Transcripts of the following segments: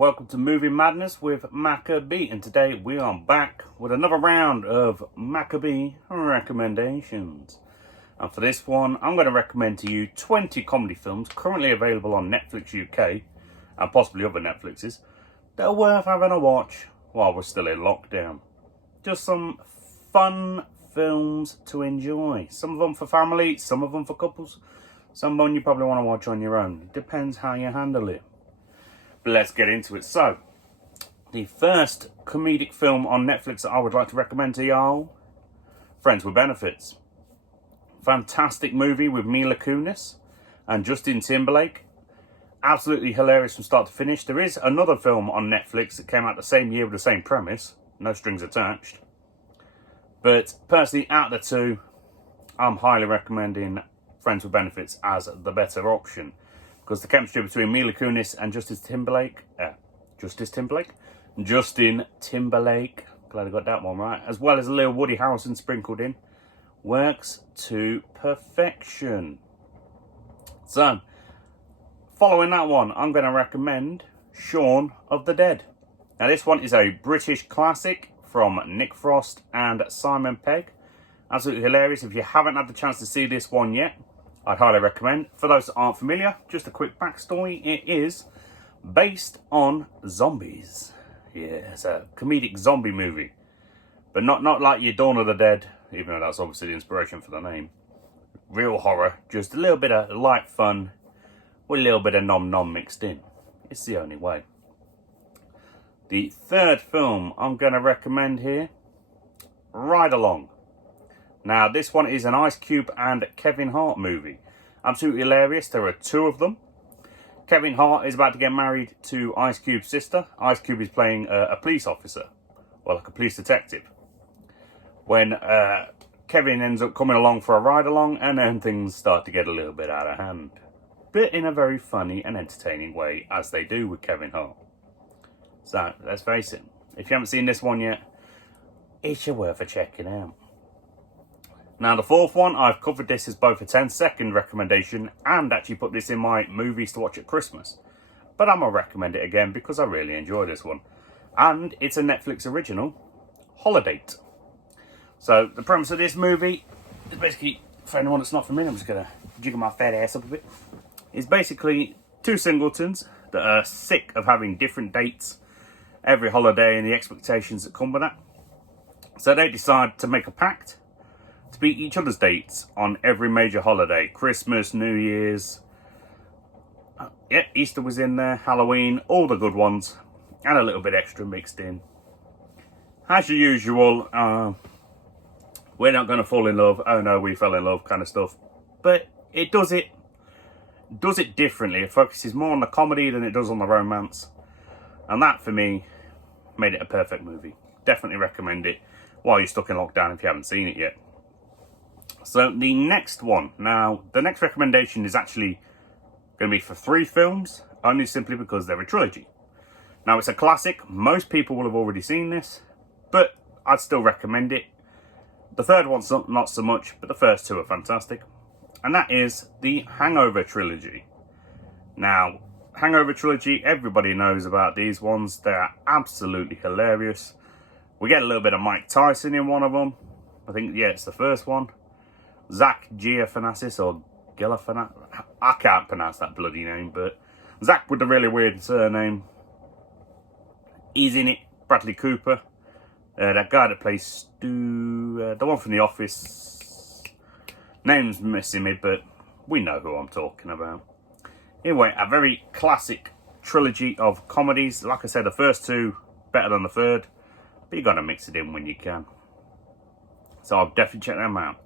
welcome to Movie Madness with Maka B, and today we are back with another round of Maka B recommendations. And for this one, I'm going to recommend to you 20 comedy films currently available on Netflix UK, and possibly other Netflixes, that are worth having a watch while we're still in lockdown. Just some fun films to enjoy. Some of them for family, some of them for couples, some of them you probably want to watch on your own. It depends how you handle it. But let's get into it. So, the first comedic film on Netflix that I would like to recommend to y'all, Friends with Benefits. Fantastic movie with Mila Kunis and Justin Timberlake. Absolutely hilarious from start to finish. There is another film on Netflix that came out the same year with the same premise. No strings attached. But personally, out of the two, I'm highly recommending Friends with Benefits as the better option. Because the chemistry between Mila Kunis and Justin Timberlake, glad I got that one right, as well as a little Woody Harrelson sprinkled in, works to perfection. So, following that one, I'm going to recommend Shaun of the Dead. Now this one is a British classic from Nick Frost and Simon Pegg. Absolutely hilarious. If you haven't had the chance to see this one yet, I'd highly recommend. For those that aren't familiar, just a quick backstory. It is based on zombies. Yeah, it's a comedic zombie movie. But not like your Dawn of the Dead, even though that's obviously the inspiration for the name. Real horror, just a little bit of light fun with a little bit of nom-nom mixed in. It's the only way. The third film I'm going to recommend here, Ride Along. Now, this one is an Ice Cube and Kevin Hart movie. Absolutely hilarious. There are two of them. Kevin Hart is about to get married to Ice Cube's sister. Ice Cube is playing a police officer, or like a police detective. When Kevin ends up coming along for a ride along, and then things start to get a little bit out of hand. But in a very funny and entertaining way, as they do with Kevin Hart. So, let's face it. If you haven't seen this one yet, it's worth a checking out. Now the fourth one, I've covered this as both a 10-second recommendation and actually put this in my movies to watch at Christmas. But I'm going to recommend it again because I really enjoy this one. And it's a Netflix original, Holiday. So the premise of this movie is basically, for anyone that's not familiar, I'm just going to jiggle my fat ass up a bit. It's basically two singletons that are sick of having different dates every holiday and the expectations that come with that. So they decide to make a pact to beat each other's dates on every major holiday. Christmas, New Year's, Easter was in there, Halloween, all the good ones, and a little bit extra mixed in. As usual, we're not going to fall in love, oh no, we fell in love kind of stuff. But it does it differently. It focuses more on the comedy than it does on the romance. And that, for me, made it a perfect movie. Definitely recommend it while you're stuck in lockdown if you haven't seen it yet. So the next one, now the next recommendation is actually going to be for 3 films, only simply because they're a trilogy. Now it's a classic, most people will have already seen this, but I'd still recommend it. The third one's not so much, but the first 2 are fantastic. And that is the Hangover Trilogy. Now, Hangover Trilogy, everybody knows about these ones, they're absolutely hilarious. We get a little bit of Mike Tyson in one of them. I think, it's the first one. Zach Galifianakis or Galifianakis, I can't pronounce that bloody name, but Zach with the really weird surname. He's in it. Bradley Cooper, that guy that plays Stu, the one from The Office. Name's missing me, but we know who I'm talking about. Anyway, a very classic trilogy of comedies. Like I said, the first 2 better than the third, but you got to mix it in when you can. So I'll definitely check them out.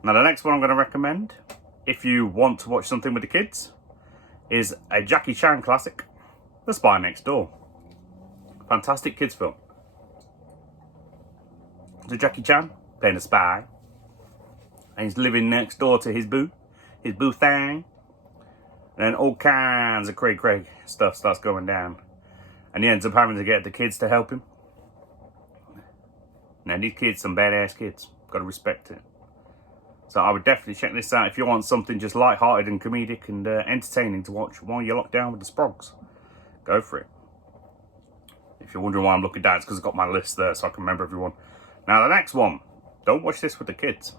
Now the next one I'm going to recommend, if you want to watch something with the kids, is a Jackie Chan classic, The Spy Next Door. Fantastic kids film. So Jackie Chan, playing a spy, and he's living next door to his boo thang, and all kinds of cray stuff starts going down, and he ends up having to get the kids to help him. Now these kids, some badass kids, gotta respect it. So I would definitely check this out if you want something just light-hearted and comedic and entertaining to watch while you're locked down with the sprogs. Go for it. If you're wondering why I'm looking down, it's because I've got my list there so I can remember everyone. Now, the next one. Don't watch this with the kids.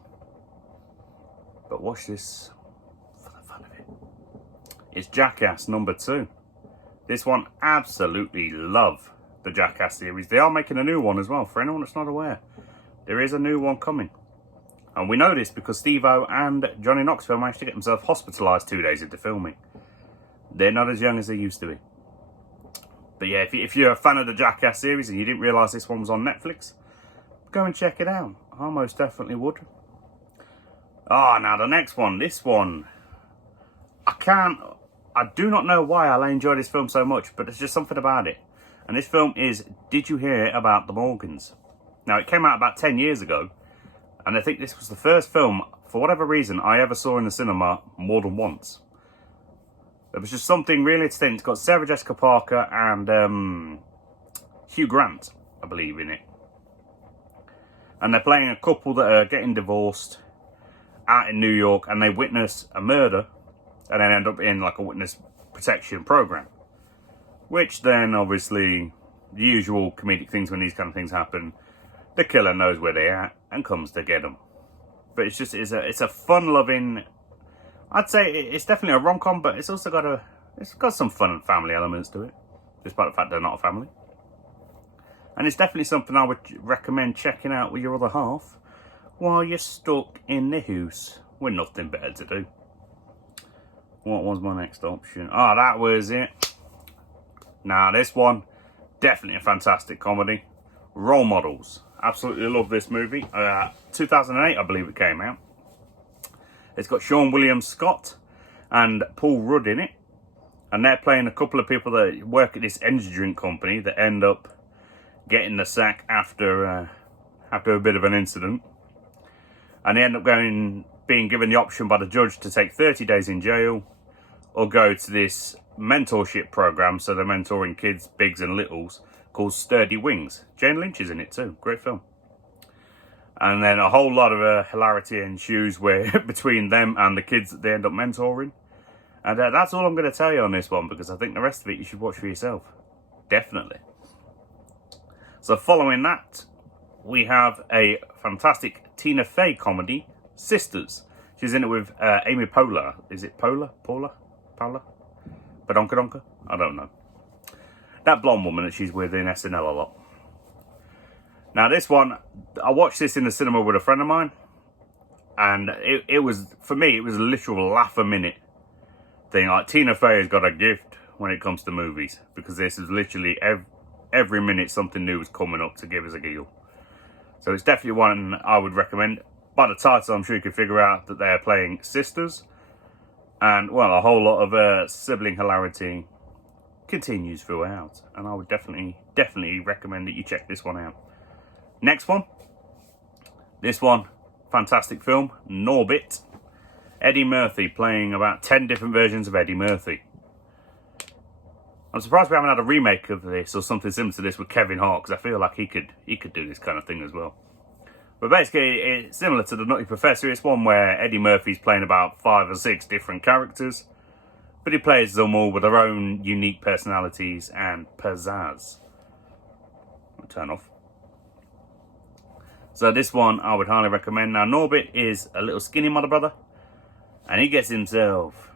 But watch this for the fun of it. It's Jackass number 2. This one, absolutely love the Jackass series. They are making a new one as well, for anyone that's not aware. There is a new one coming. And we know this because Steve-O and Johnny Knoxville managed to get themselves hospitalised 2 days into filming. They're not as young as they used to be. But yeah, if you're a fan of the Jackass series and you didn't realise this one was on Netflix, go and check it out. I most definitely would. Now the next one. This one. I do not know why I enjoy this film so much, but there's just something about it. And this film is Did You Hear About the Morgans? Now, it came out about 10 years ago. And I think this was the first film, for whatever reason, I ever saw in the cinema more than once. There was just something really distinct. It's got Sarah Jessica Parker and Hugh Grant, I believe, in it. And they're playing a couple that are getting divorced out in New York, and they witness a murder and then end up in like a witness protection program. Which then, obviously, the usual comedic things when these kind of things happen, the killer knows where they're at and comes to get them. But it's a fun-loving... I'd say it's definitely a rom-com, but it's also got some fun and family elements to it, despite the fact they're not a family. And it's definitely something I would recommend checking out with your other half while you're stuck in the house with nothing better to do. What was my next option? That was it. Now, this one, definitely a fantastic comedy. Role Models. Absolutely love this movie. 2008, I believe it came out. It's got Sean William Scott and Paul Rudd in it. And they're playing a couple of people that work at this energy drink company that end up getting the sack after a bit of an incident. And they end up being given the option by the judge to take 30 days in jail or go to this mentorship program. So they're mentoring kids, bigs and littles, called Sturdy Wings. Jane Lynch is in it too. Great film. And then a whole lot of hilarity ensues between them and the kids that they end up mentoring. And that's all I'm going to tell you on this one, because I think the rest of it you should watch for yourself. Definitely. So following that, we have a fantastic Tina Fey comedy, Sisters. She's in it with Amy Poehler. Is it Paula? Badonkadonka? I don't know. That blonde woman that she's with in SNL a lot. Now this one, I watched this in the cinema with a friend of mine. And it was, for me, it was a literal laugh a minute thing. Like, Tina Fey has got a gift when it comes to movies. Because this is literally every minute something new is coming up to give us a giggle. So it's definitely one I would recommend. By the title, I'm sure you could figure out that they're playing sisters. And, well, a whole lot of sibling hilarity continues throughout. And I would definitely recommend that you check this one out. Next one. This one, fantastic film, Norbit. Eddie Murphy playing about 10 different versions of Eddie Murphy. I'm surprised we haven't had a remake of this or something similar to this with Kevin Hart, because I feel like he could do this kind of thing as well. But basically, it's similar to The Nutty Professor. It's one where Eddie Murphy's playing about 5 or 6 different characters, but he plays them all with their own unique personalities and pizzazz. I'll turn off. So this one I would highly recommend. Now, Norbit is a little skinny mother brother, and he gets himself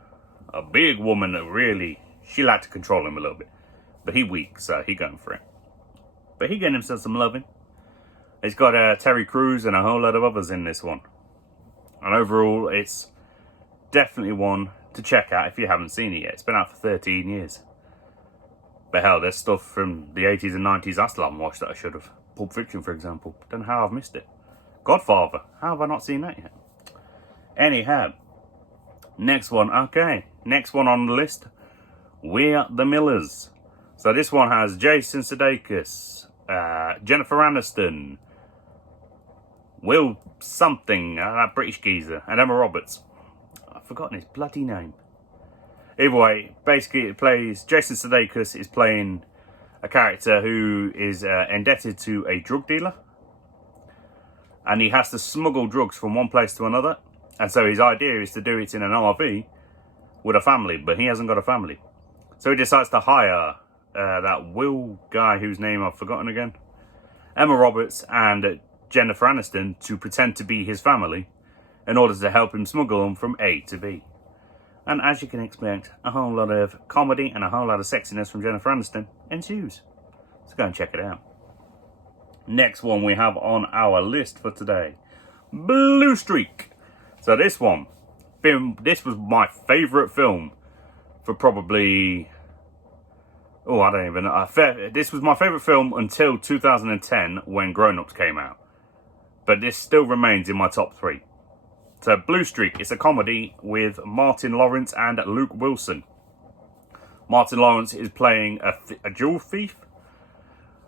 a big woman that really, she like to control him a little bit. But he weak, so he going for it. But he getting himself some loving. He's got Terry Crews and a whole lot of others in this one. And overall, it's definitely one to check out if you haven't seen it yet. It's been out for 13 years. But hell, there's stuff from the 80s and 90s I still haven't watched that I should have. Pulp Fiction, for example. Don't know how I've missed it. Godfather. How have I not seen that yet? Anyhow, next one. Okay, next one on the list. We're the Millers. So this one has Jason Sudeikis, Jennifer Aniston, Will something, that British geezer, and Emma Roberts. I've forgotten his bloody name. Either way, basically it plays, Jason Sudeikis is playing a character who is indebted to a drug dealer. And he has to smuggle drugs from one place to another. And so his idea is to do it in an RV with a family, but he hasn't got a family. So he decides to hire that Will guy whose name I've forgotten again, Emma Roberts and Jennifer Aniston to pretend to be his family in order to help him smuggle them from A to B. And as you can expect, a whole lot of comedy and a whole lot of sexiness from Jennifer Aniston ensues. So go and check it out. Next one we have on our list for today, Blue Streak. So this was my favourite film for probably, I don't even know. This was my favourite film until 2010 when Grown Ups came out. But this still remains in my top 3. So Blue Streak is a comedy with Martin Lawrence and Luke Wilson. Martin Lawrence is playing a jewel thief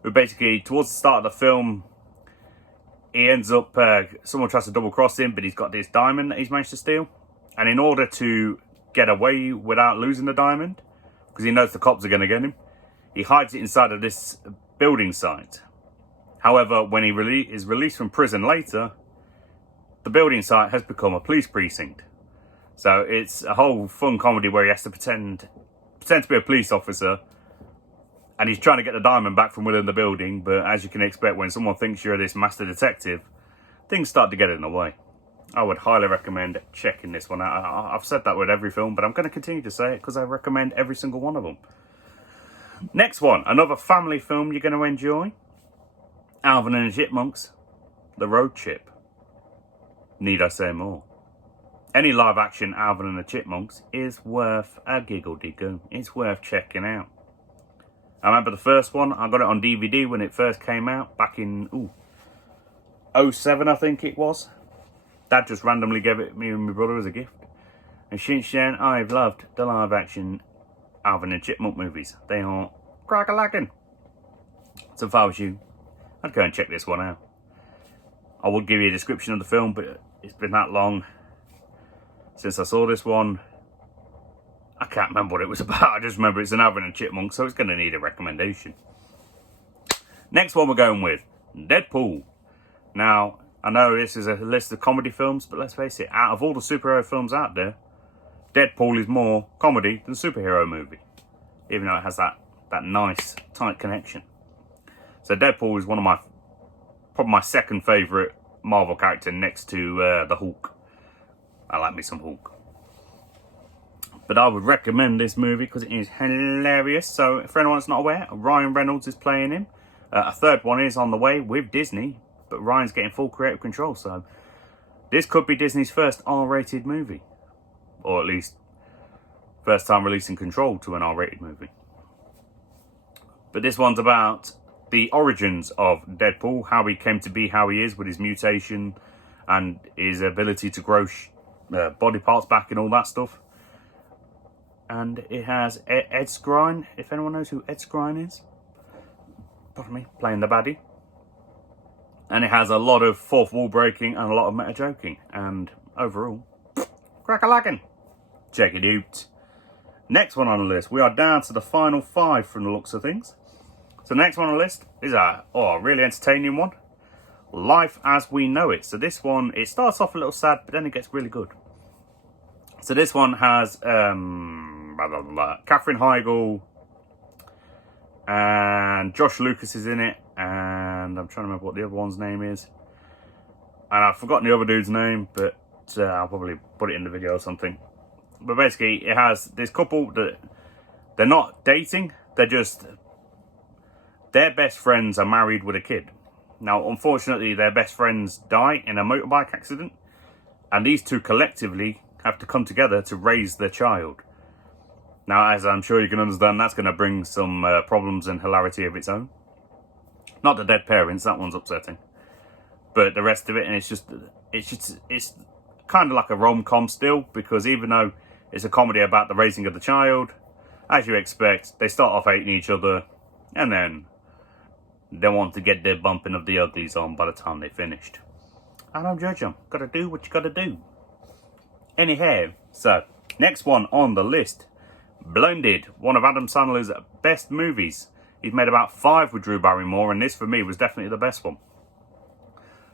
who basically, towards the start of the film, he ends up, someone tries to double cross him, but he's got this diamond that he's managed to steal. And in order to get away without losing the diamond, because he knows the cops are going to get him, he hides it inside of this building site. However, when he is released from prison later, the building site has become a police precinct. So it's a whole fun comedy where he has to pretend to be a police officer, and he's trying to get the diamond back from within the building. But as you can expect, when someone thinks you're this master detective, things start to get in the way. I would highly recommend checking this one out. I've said that with every film, but I'm going to continue to say it because I recommend every single one of them. Next one, another family film you're going to enjoy. Alvin and the Chipmunks, The Road Chip. Need I say more? Any live action Alvin and the Chipmunks is worth a giggle-diggle. It's worth checking out. I remember the first one, I got it on DVD when it first came out, back in, 07 I think it was. Dad just randomly gave it me and my brother as a gift. And since then, I've loved the live action Alvin and Chipmunk movies. They are crack-a-lackin'. So if I was you, I'd go and check this one out. I would give you a description of the film, but it's been that long since I saw this one. I can't remember what it was about. I just remember it's an Alvin and Chipmunk, so it's going to need a recommendation. Next one we're going with, Deadpool. Now, I know this is a list of comedy films, but let's face it, out of all the superhero films out there, Deadpool is more comedy than superhero movie, even though it has that nice, tight connection. So Deadpool is probably my second favourite Marvel character next to the Hulk. I like me some Hulk. But I would recommend this movie because it is hilarious. So for anyone that's not aware, Ryan Reynolds is playing him. A third one is on the way with Disney, but Ryan's getting full creative control. So this could be Disney's first R-rated movie. Or at least first time releasing control to an R-rated movie. But this one's about the origins of Deadpool, how he came to be how he is with his mutation and his ability to grow body parts back and all that stuff. And it has Ed Skrein, if anyone knows who Ed Skrein is. Pardon me, playing the baddie. And it has a lot of fourth wall breaking and a lot of meta joking. And overall, crack-a-lackin'. Check it out. Next one on the list, we are down to the final 5 from the looks of things. So the next one on the list is a really entertaining one. Life as We Know It. So this one, it starts off a little sad, but then it gets really good. So this one has Katherine Heigl and Josh Lucas is in it, and I'm trying to remember what the other one's name is. And I've forgotten the other dude's name, but I'll probably put it in the video or something. But basically, it has this couple that they're not dating, their best friends are married with a kid. Now, unfortunately, their best friends die in a motorbike accident, and these two collectively have to come together to raise their child. Now, as I'm sure you can understand, that's going to bring some problems and hilarity of its own. Not the dead parents, that one's upsetting. But the rest of it, and it's kind of like a rom-com still, because even though it's a comedy about the raising of the child, as you expect, they start off hating each other, and then they want to get their bumping of the uglies on by the time they finished. I don't judge them. Gotta do what you gotta do. Anyhow, so, next one on the list. Blended, one of Adam Sandler's best movies. He's made about 5 with Drew Barrymore, and this for me was definitely the best one.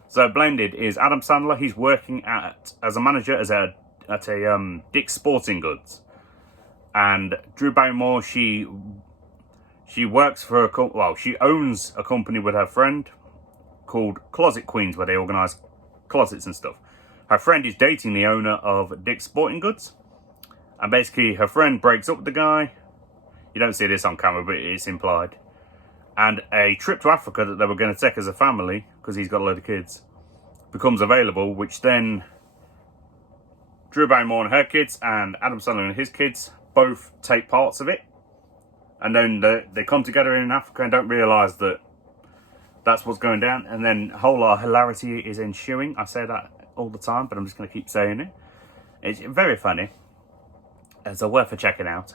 So Blended is Adam Sandler. He's working as a manager at a Dick's Sporting Goods. And Drew Barrymore, she She works for she owns a company with her friend called Closet Queens, where they organise closets and stuff. Her friend is dating the owner of Dick's Sporting Goods. And basically, her friend breaks up with the guy. You don't see this on camera, but it's implied. And a trip to Africa that they were going to take as a family, because he's got a load of kids, becomes available, which then Drew Barrymore and her kids and Adam Sandler and his kids both take parts of it. And then they come together in Africa and don't realise that that's what's going down. And then a whole lot of hilarity is ensuing. I say that all the time, but I'm just going to keep saying it. It's very funny. So worth a checking out.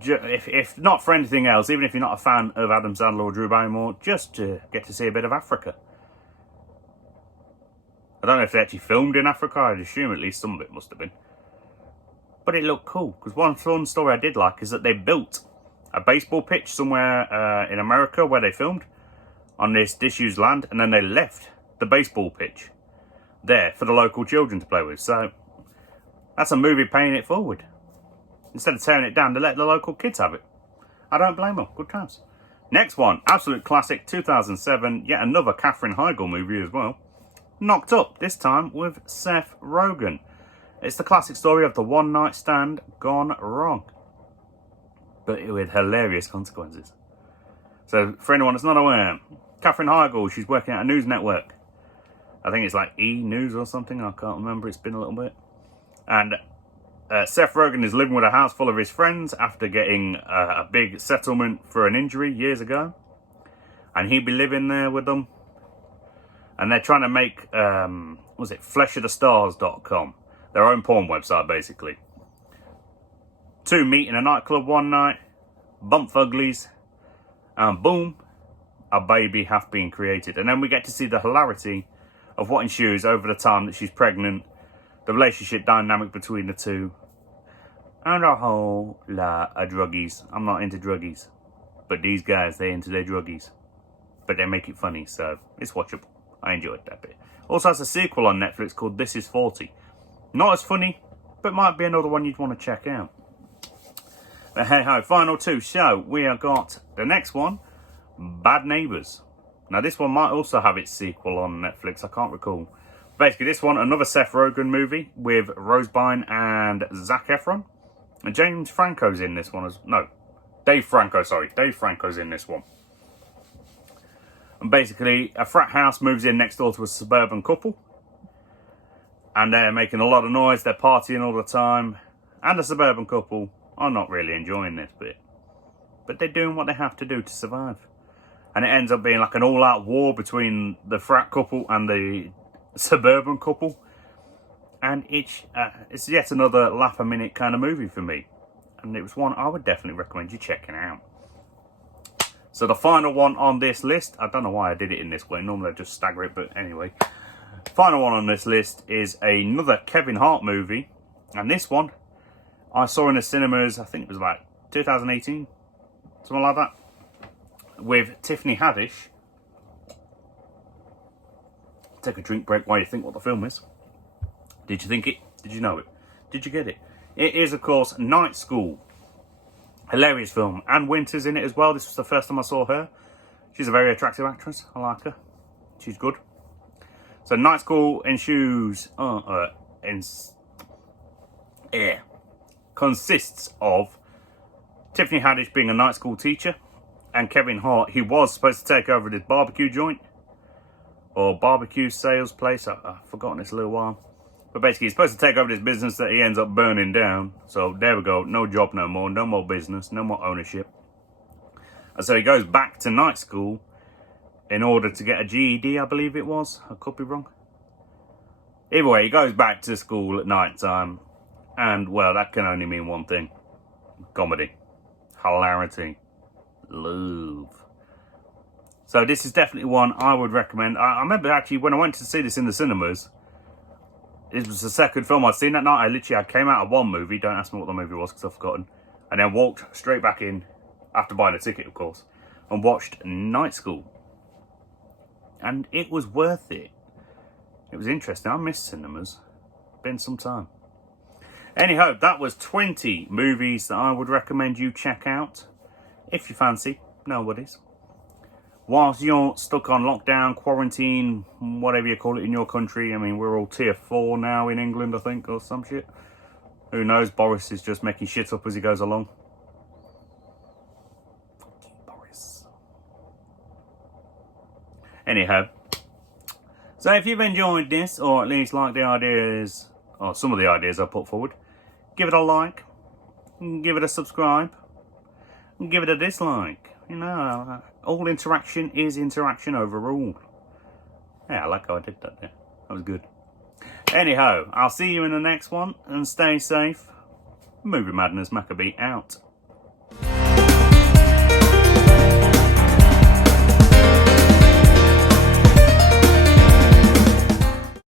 If not for anything else, even if you're not a fan of Adam Sandler or Drew Barrymore, just to get to see a bit of Africa. I don't know if they actually filmed in Africa. I'd assume at least some of it must have been. But it looked cool, because one fun story I did like is that they built a baseball pitch somewhere in America where they filmed on this disused land, and then they left the baseball pitch there for the local children to play with. So that's a movie paying it forward. Instead of tearing it down, they let the local kids have it. I don't blame them. Good times. Next one, absolute classic, 2007, yet another Katherine Heigl movie as well. Knocked Up, this time with Seth Rogen. It's the classic story of the one-night stand gone wrong, but with hilarious consequences. So, for anyone that's not aware, Katherine Heigl, she's working at a news network. I think it's like E! News or something, I can't remember, it's been a little bit. And Seth Rogen is living with a house full of his friends after getting a big settlement for an injury years ago. And he'd be living there with them. And they're trying to make, fleshofthestars.com. Their own porn website, basically. Two meet in a nightclub one night, bump uglies, and boom, a baby hath been created. And then we get to see the hilarity of what ensues over the time that she's pregnant, the relationship dynamic between the two, and a whole lot of druggies. I'm not into druggies, but these guys, they're into their druggies. But they make it funny, so it's watchable. I enjoyed that bit. Also has a sequel on Netflix called This Is 40. Not as funny, but might be another one you'd want to check out. But hey ho, final two. So we have got the next one, Bad Neighbours. Now this one might also have its sequel on Netflix, I can't recall. Basically this one, another Seth Rogen movie with Rose Byrne and Zac Efron. And James Franco's in this one Dave Franco's in this one. And basically a frat house moves in next door to a suburban couple. And they're making a lot of noise, they're partying all the time. And the suburban couple are not really enjoying this bit. But they're doing what they have to do to survive. And it ends up being like an all-out war between the frat couple and the suburban couple. And it's yet another laugh-a-minute kind of movie for me. And it was one I would definitely recommend you checking out. So the final one on this list, I don't know why I did it in this way, normally I just stagger it, but anyway. Final one on this list is another Kevin Hart movie. And this one, I saw in the cinemas, I think it was about 2018, something like that. With Tiffany Haddish. Take a drink break while you think what the film is. Did you think it? Did you know it? Did you get it? It is, of course, Night School. Hilarious film. Anne Winter's in it as well. This was the first time I saw her. She's a very attractive actress. I like her. She's good. So Night School consists of Tiffany Haddish being a night school teacher, and Kevin Hart, he was supposed to take over this barbecue joint, or barbecue sales place, I've forgotten this a little while. But basically he's supposed to take over this business that he ends up burning down. So there we go, no job no more, no more business, no more ownership. And so he goes back to night school in order to get a GED, I believe it was. I could be wrong. Either way, he goes back to school at night time. And, well, that can only mean one thing. Comedy. Hilarity. Love. So this is definitely one I would recommend. I remember actually when I went to see this in the cinemas, it was the second film I'd seen that night. I came out of one movie. Don't ask me what the movie was because I've forgotten. And then walked straight back in, after buying a ticket, of course, and watched Night School. And it was worth it. It was interesting. I miss cinemas. Been some time. Anyhow, that was 20 movies that I would recommend you check out. if you fancy. Nobody's. Whilst you're stuck on lockdown, quarantine, whatever you call it in your country. I mean, we're all tier 4 now in England, I think, or some shit. Who knows? Boris is just making shit up as he goes along. Boris. Anyhow. So if you've enjoyed this, or at least like the ideas, or some of the ideas I put forward, give it a like, give it a subscribe, and give it a dislike. You know, all interaction is interaction overall. Yeah, I like how I did that there. That was good. Anyhow, I'll see you in the next one, and stay safe. Movie Madness Maka out.